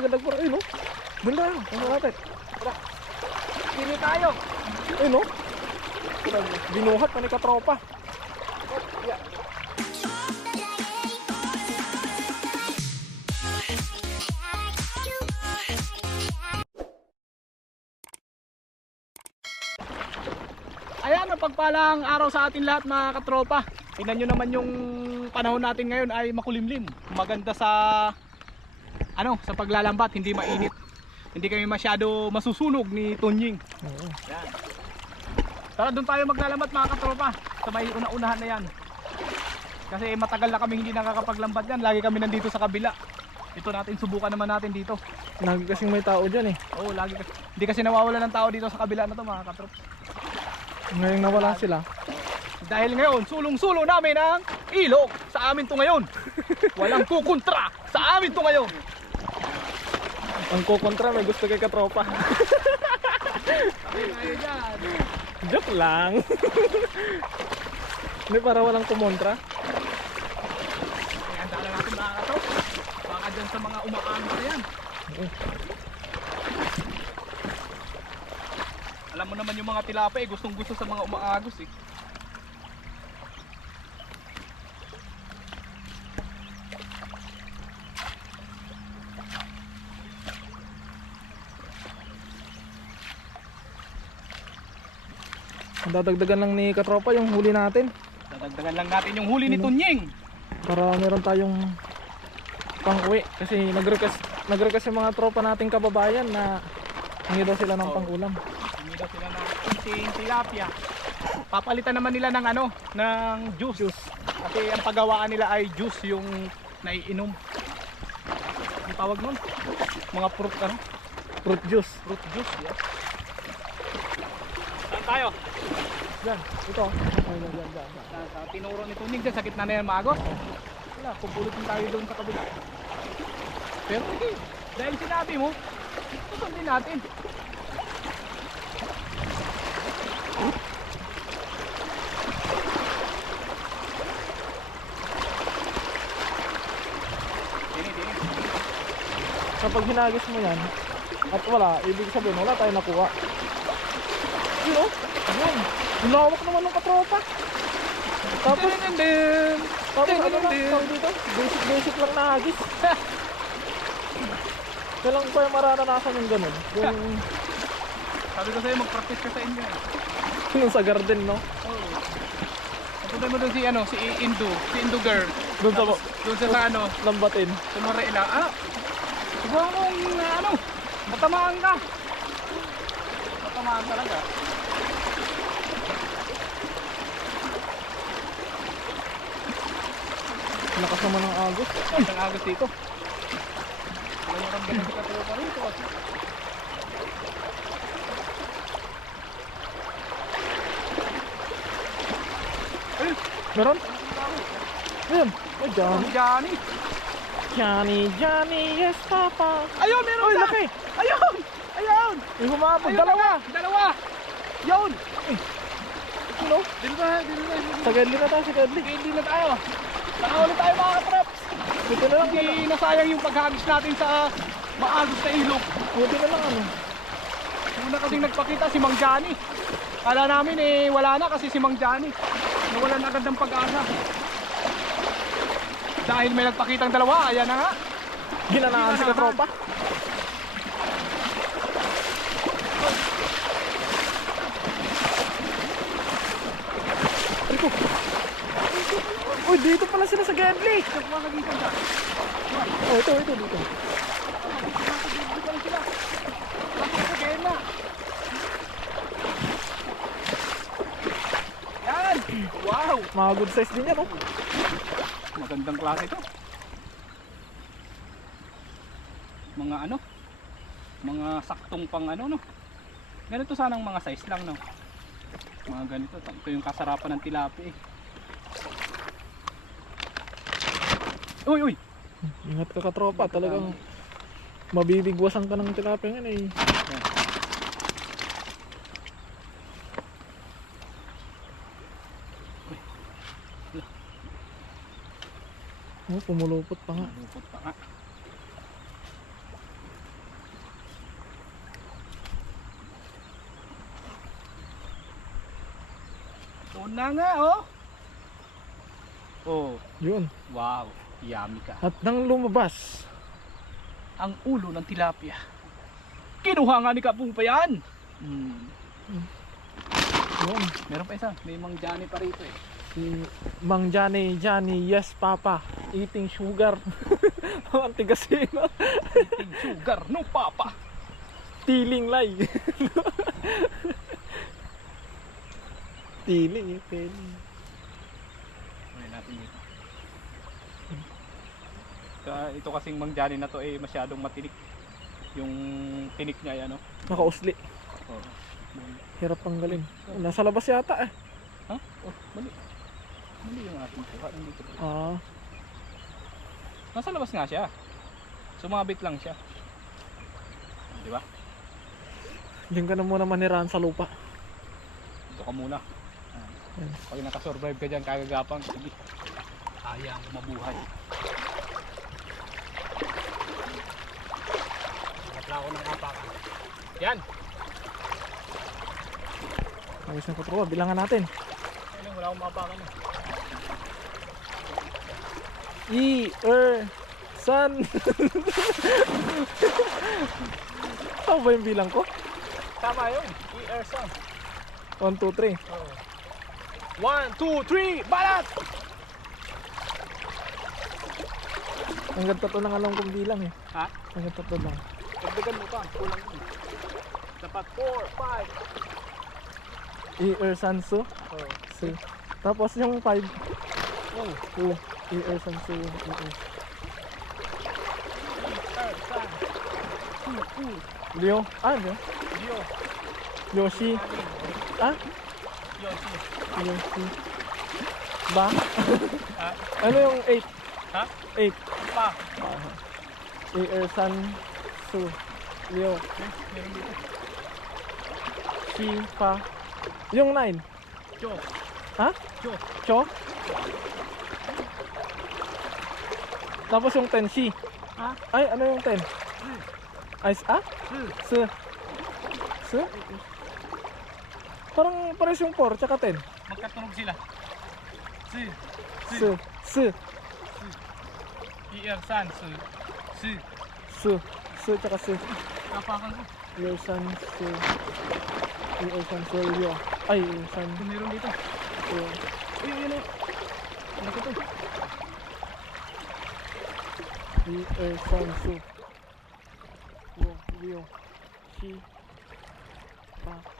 Ganda po rin, no? Ganda, ano natin? Pili tayo. Ay, no? Binuhat pa ni katropa. Ayan, mapagpalang araw sa atin lahat mga katropa. Tingnan nyo naman yung panahon natin ngayon ay makulimlim. Maganda sa ano, sa paglalambat, hindi mainit. Hindi kami masyado masusunog ni Tunying. Oo. Yan. Tara doon tayo maglalambat mga katropa. Sa may una-unahan na yan. Kasi matagal na kami hindi nakakapaglambat yan. Lagi kami nandito sa kabila. Ito natin, subukan naman natin dito. Lagi kasing may tao dyan eh. Oo, lagi kasi. Hindi kasi nawawala ng tao dito sa kabila na to mga katropa. Ngayong nawala sila. Dahil ngayon, sulong-sulo namin ang ilog. Sa amin to ngayon. Walang kukontra. Sa amin to ngayon. Ang kukontra may gusto kay katropa. Joke lang. Hindi para walang kumontra. Kaya dala natin mga katrop. Baka dyan sa mga umaano na yan. Alam mo naman yung mga tilapia eh, gustong gusto sa mga umaagos eh. Dadagdagan lang ni katropa yung huli natin. Dadagdagan lang natin yung huli ni Tunying. Para meron tayong pang-uwi. Kasi nag-request, nag-request yung mga tropa nating kababayan na hingi daw sila ng Oo. pang-ulam. Hindi daw sila ng eating tilapia. Papalitan naman nila ng ano, ng juice. Kasi ang paggawaan nila ay juice yung naiinom. Ang tawag nun? Mga fruit ano? Fruit juice. Fruit juice, yeah. Tayo? Yan, ito. Ay, yan, yan, yan, yan. Sa, sa tinuro ni Tunig dyan, sakit na na yan maagos. Wala, pupulitin tayo doon sa kabila. Pero sige, dahil sinabi mo, susundin natin. Kapag hinagis mo yan, at wala, ibig sabihin wala tayong nakuha. Yun o, yan. Yung lawak naman ng katropa. Tapos, Din, din, din. tapos ano lang, din. tawag dito, basic basic lang na hagis. Kailan ko yung mararanasan yung ganun? Yung, Sabi ko sa'yo, mag-practice ka sa inyo eh. yung sa garden, no? Oo. Napunta mo doon si ano, si Indo, si Indo girl. Doon sa Doon sa, sa ano, lambatin. sa Marela. Ah, siguro mong ano, matamaan ka. Matamaan talaga. Lakas naman ng agos. Ay, ang agos dito. Wala mo kang ganun sa pa rito. Ayun, Meron? Ayun. Ay, Johnny. Johnny. Johnny, Johnny, yes, Papa. Ayun, meron Ay, na. laki. Ayun, ayun. Ay, humabog. Dalawa. Dalawa. Yun. Ano? Dalawa, dalawa. Sa Gedli na tayo, sa Gedli. Hindi na tayo. Saka ulit tayo mga katraps. Buti na lang, Hindi nasayang yung paghagis natin sa maagos na ilog. buti na lang ano. Una kasing nagpakita si Mang Johnny. Kala namin eh wala na kasi si Mang Johnny. Nawalan agad ng pag-asa. Dahil may nagpakitang dalawa, ayan na nga. Ginanahan si katropa. Ay ko. Uy, dito pala sila sa ka. Oh, ito, ito, dito. Yan! Wow! Mga good size din yan, oh. Magandang klase ito. Mga ano? Mga saktong pang ano no? Ganito sanang mga size lang no? Mga ganito. Ito yung kasarapan ng tilapia eh. Uy, uy! Ingat ka katropa, talagang mabibigwasan ka ng tilapia ngayon eh. Oh, pumulupot pa nga. Pumulupot pa nga. Una nga, oh. Oh. Yun. Wow. Yummy ka. At nang lumabas, Ang ulo ng tilapia. Kinuha nga ni Kapong pa yan. Hmm. yun. Meron pa isa. May mang Johnny pa rito eh. Si Mang Johnny, Johnny, yes papa, eating sugar. Ang tigas eh? Eating sugar, no papa. Tiling lay. tiling eh, tiling. Ano natin dito. Ka- ito kasing mang Johnny na to eh masyadong matinik. Yung tinik niya ay ano. Nakausli. Oh. Hirap panggalin. Nasa labas yata eh. Ha? Oh, mali. Mali yung ating kuha. Nandito. Ah, Nasa labas nga siya. Sumabit lang siya. Di ba? diyan ka na muna manirahan sa lupa. Dito ka muna. Pag nakasurvive ka dyan kagagapang, sige. Kaya ang mabuhay. Nakatla ako ng apakan. Yan! Ayos na katropa, bilangan natin. Ayun, wala akong mapakan. E, er, san. Tama ba yung bilang ko? Tama yun. E-air sun. 1, 2, 3. Oh. One, two, three, balat! Hanggang tatlo lang alam kong bilang eh. Ha? Hanggang tatlo lang. Dagdagan mo pa. Kulang yun. Dapat four, five. E, er, san, su. Oh. su. Tapos yung 5. Oh. E, er, san, su. E, er. Leo. Ah, Leo. Dio. Yoshi. Ah? Yoshi. Yoshi. Ba? Ha? ano yung 8? Ha? 8. Pa. E, er, san, su. Leo. Eh, meron dito. Si, pa. Yung 9. Jo. Ha? Jo. Cho? Tapos yung 10 si. Ha? Ay, ano yung 10? Ay, ah? Si. S. S? Parang pares yung 4 tsaka 10. Magkatunog sila. Si. S. S. E-air sun. Si. Si. S. S tsaka S. Napakan ko. Leo san S. Leo san S. Leo. Ay, san Meron dito. Uy, yun eh. Ano ko to? Leo san S. Leo. Leo. Si. Pa.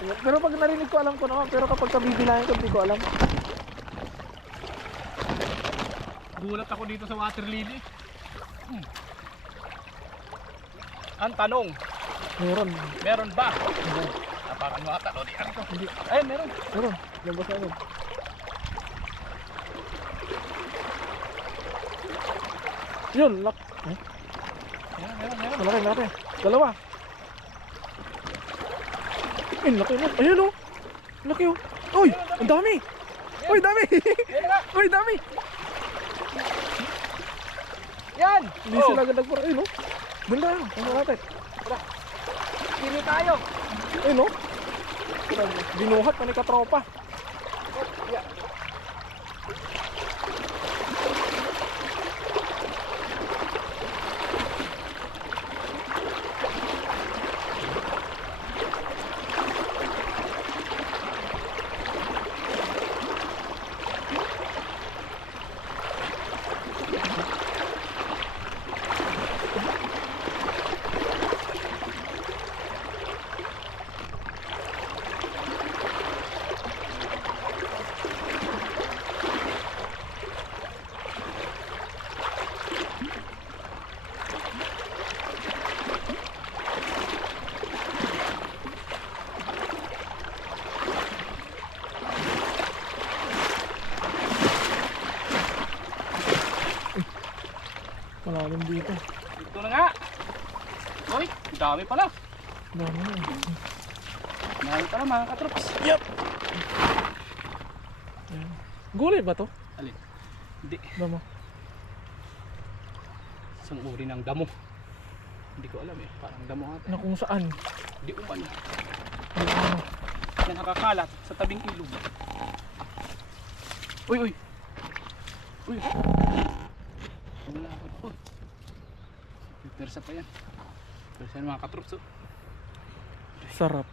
Pero pag narinig ko alam ko naman pero kapag kabibilangin ko hindi ko alam Gulat ako dito sa water lily. Hmm. Ang tanong, meron meron ba? meron Napakan mo ata. Lodi, ano hindi Ay, meron. meron labas na agad yun lak eh, Meron, meron, meron. malaki malaki dalawa eh laki mo ayun oh. Laki oh. Uy ang dami. Uy dami. Uy dami. Yan! hindi sila agad nagpuro ayun oh. Bunda yun ano natin. Kini tayo. ayun oh. Binuhat pa ni katropa malalim dito Dito na nga. Uy, ang dami pala. dami na Dami pala mga katrops. Yep. Ayan. Gulay ba to? Alin? Hindi. Damo. Isang uri ng damo. Hindi ko alam eh. Parang damo ata. Na kung saan. Di umano. Di ano. na nakakalat sa tabing ilog. Uy, uy. Uy. Wala ako. Uy. May Persa pa yan. Persa yan mga katrops. Oh. Sarap.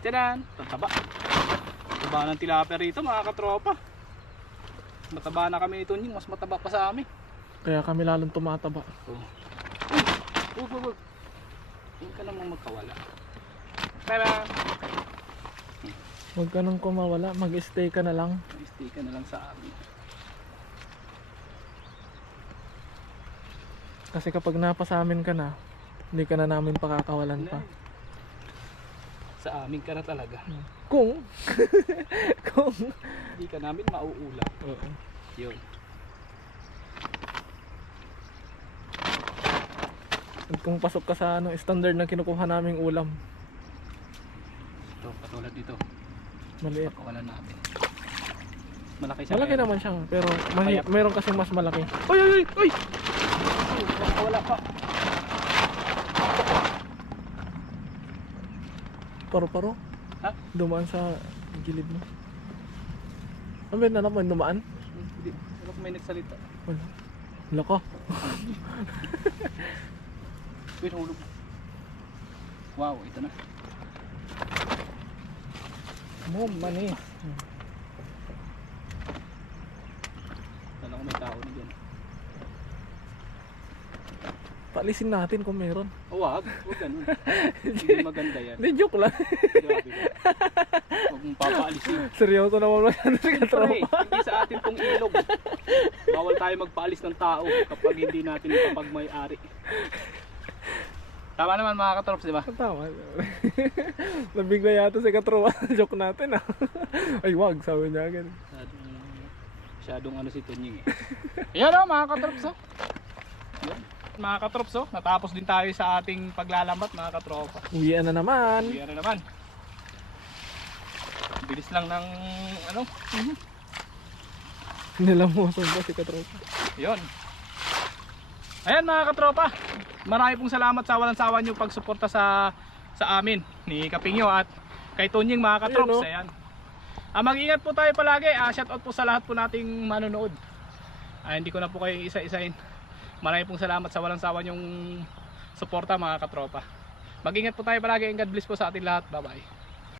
Tiyan! Tataba. Tataba ng tilapia rito mga katropa. Mataba na kami nito yung mas mataba pa sa amin. Kaya kami lalong tumataba. Oh. Uy! Uy, uy. Huwag ka namang magkawala. Bye-bye! Huwag ka nang kumawala. Mag-stay ka na lang. Stay ka na lang sa amin. Kasi kapag napasamin ka na, hindi ka na namin pakakawalan pa. Sa amin ka na talaga. Kung, kung, Hindi ka namin mauulam. Oo. Yun. At kung pasok ka sa ano, standard na kinukuha naming ulam, Ito, patulad dito. maliit. Pakawalan natin. Malaki siya. Malaki naman siya, pero mahi, Kaya- meron kasing mas malaki. Uy, uy, uy! Uy! Paro-paro. Ha? Dumaan sa gilid mo. Ano ba yun, anak mo, dumaan? Hindi. Ano kung may nagsalita? Wala. Lako. Uy, nahulog. Wow, ito na. Mo, mani. Kala ko may tao na dyan. Paalisin natin kung meron. Oh, wag. Huwag ganun. Hindi maganda yan. Hindi, joke lang. Grabe ka. Huwag mong papaalisin. Seryoso naman masyado si Pre, katropa. hindi sa atin tong ilog. Bawal tayo magpaalis ng tao kapag hindi natin ipapagmay-ari. Tama naman mga katrops, di ba? Tama. Nabigla yata si katropa. joke natin ah. Ay, wag, sabi niya agad. Masyadong, masyadong ano si Tunying eh. Yan o mga katrops oh. Mga katrops oh, natapos din tayo sa ating paglalambat mga katropa. Uwian na naman. Yan na naman. Bilis lang ng ano. Nilamusan pa si katropa. Yon. Ayan mga katropa. Marami pong salamat sa walang sawa niyo pagsuporta sa sa amin ni Kapingyo at kay Tunying mga katrops. Ayun, oh. Ayan. Ah, mag-ingat po tayo palagi. Ah, shout out po sa lahat po nating manonood. Ah, hindi ko na po kayo isa-isahin. Marami pong salamat sa walang sawa niyong suporta mga katropa. Mag-ingat po tayo palagi and God bless po sa ating lahat. Bye-bye.